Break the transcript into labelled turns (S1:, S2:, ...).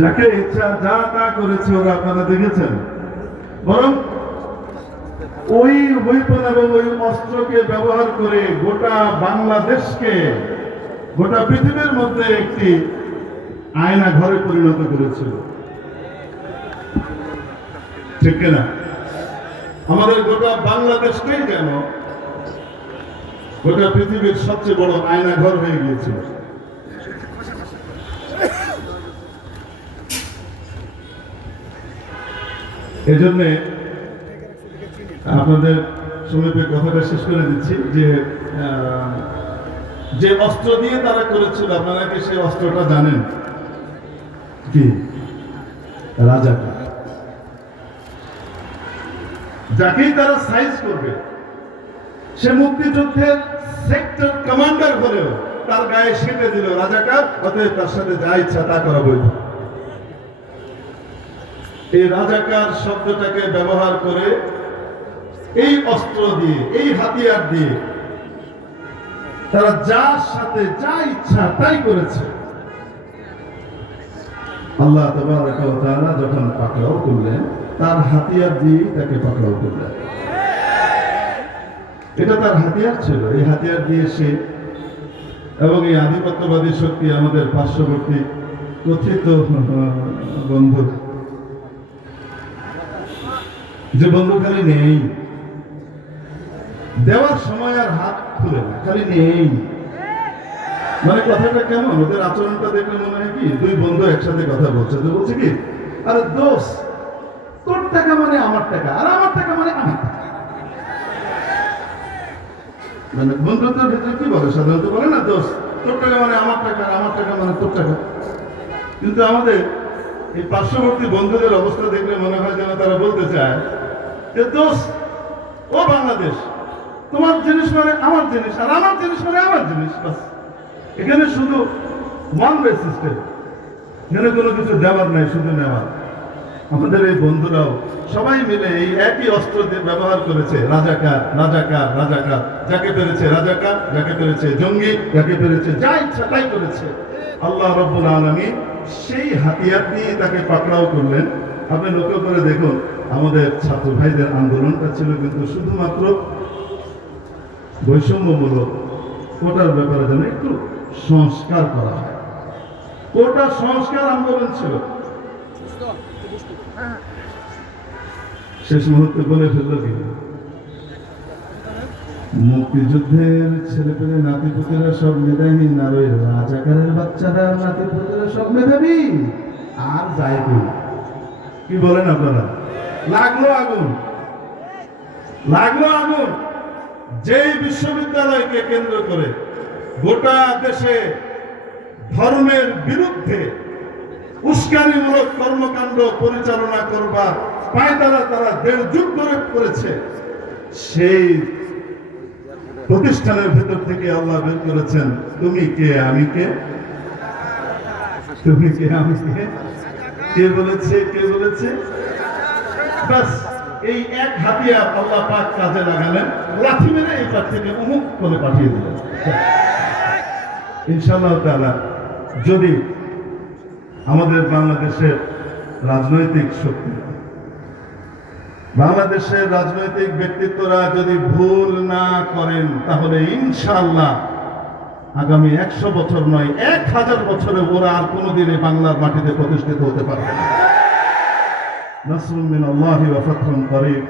S1: যাকে ইচ্ছা যা তা করেছে ওরা, আপনারা দেখেছেন? বরং ওই ওয়েপন এবং ওই অস্ত্রকে ব্যবহার করে গোটা বাংলাদেশকে, গোটা পৃথিবীর মধ্যে একটি আয়না ঘরে পরিণত করেছিল ঠিক কিনা আমাদের গোটা বাংলাদেশটাই যেন গোটা পৃথিবীর সবচেয়ে বড় আয়না ঘর হয়ে গিয়েছিল। এই জন্যে আপনাদের সমীপে কথাটা শেষ করে দিচ্ছি যে যে অস্ত্র দিয়ে তারা করেছিল, আপনারা কি সেই অস্ত্রটা জানেন? কি? রাজা। যাকেই তারা সাইজ করবে, সে মুক্তিযুদ্ধের সেক্টর কমান্ডার হলেও তার গায়ে সেটে দিল। রাজাকার, অতএব তার সাথে যা ইচ্ছা তা করা বৈধ। এই রাজাকার শব্দটাকে ব্যবহার করে এই অস্ত্র দিয়ে, এই হাতিয়ার দিয়ে তারা যার সাথে যা ইচ্ছা তাই করেছে। আল্লাহ তাআলা যখন পাকড়াও করলেন, তার হাতিয়ার দিয়ে তাকে পাকড়াও করলেন। এটা তার হাতিয়ার ছিল। এই হাতিয়ার দিয়ে সে এবং এই আধিপত্যবাদী শক্তি আমাদের পার্শ্ববর্তী কথিত বন্ধু যে বন্ধু খালি নেই। দেওয়ার সময় আর হাত খুলে না, খালি নেই। মানে কথাটা কেমন? ওদের আচরণটা দেখলে মনে হয় কি, দুই বন্ধু একসাথে কথা বলছে। তো বলছে কি, আরে দোষ, তোর টাকা মানে আমার টাকা, আর আমার টাকা মানে আমার টাকা। মানে বন্ধুত্বের ভিতরে কি বলে? সাধারণত বলে না, দোষ, তোর টাকা মানে আমার টাকা, আর আমার টাকা মানে তোর টাকা। কিন্তু আমাদের এই পার্শ্ববর্তী বন্ধুদের অবস্থা দেখলে মনে হয় যেন তারা বলতে চায় দোষ ও বাংলাদেশ, তোমার জিনিস মানে আমার জিনিস, আর আমার জিনিস মানে আমার জিনিস, বাস। এখানে শুধু ওয়ান ওয়ে সিস্টেম এখানে কোনো কিছু দেওয়ার নাই, শুধু নেওয়ার। আমাদের এই বন্ধুরাও সবাই মিলে এই একই অস্ত্র দিয়ে ব্যবহার করেছে রাজাকার রাজাকার রাজাকার যাকে পেরেছে রাজাকার যাকে পেরেছে জঙ্গি, যাকে পেরেছে যা ইচ্ছা তাই করেছে। আল্লাহ রব্বুল আলমী সেই হাতিয়ার দিয়ে তাকে পাকড়াও করলেন। আপনি লক্ষ্য করে দেখুন আমাদের ছাত্র ভাইদের আন্দোলনটা ছিল কিন্তু শুধুমাত্র বৈষম্যমূলক কোটার ব্যাপারে যেন একটু সংস্কার করা হয়। কোটা সংস্কার আন্দোলন ছিল। শেষ মুহূর্তে বলে ফেলল কি? মুক্তিযুদ্ধের ছেলেপেলে নাতিপুতেরা সব মেধাবী না ওই রাজাকারের বাচ্চারা নাতি নাতিপুতেরা সব মেধাবী। আর কই? কি বলেন আপনারা? লাগল আগুন। লাগল আগুন। যেই বিশ্ববিদ্যালয়কে কেন্দ্র করে গোটা দেশে ধর্মের বিরুদ্ধে উস্কানিমূলক কর্মকাণ্ড পরিচালনা করবার পায়তারা তারা দেড় যুগ ধরে করেছে, সেই প্রতিষ্ঠানের ভেতর থেকে আল্লাহ বের করেছেন, তুমি কে, আমি কে? তুমি কে, আমি কে? কে বলেছে কে বলেছে? এই এক আল্লাহ পাক কাজে লাগালেন মেরে এই অমুক করে পাঠিয়ে দিলেন। ইনশাআল্লাহ তাআলা, যদি আমাদের বাংলাদেশের রাজনৈতিক শক্তি, বাংলাদেশের রাজনৈতিক ব্যক্তিত্বরা যদি ভুল না করেন, তাহলে ইনশাল্লাহ আগামী একশো বছর নয়, এক হাজার বছরে ওরা আর কোনোদিনে বাংলার মাটিতে প্রতিষ্ঠিত হতে পারবে না। নাসরুম মিন আল্লাহি ওয়া ফাতহুন করিব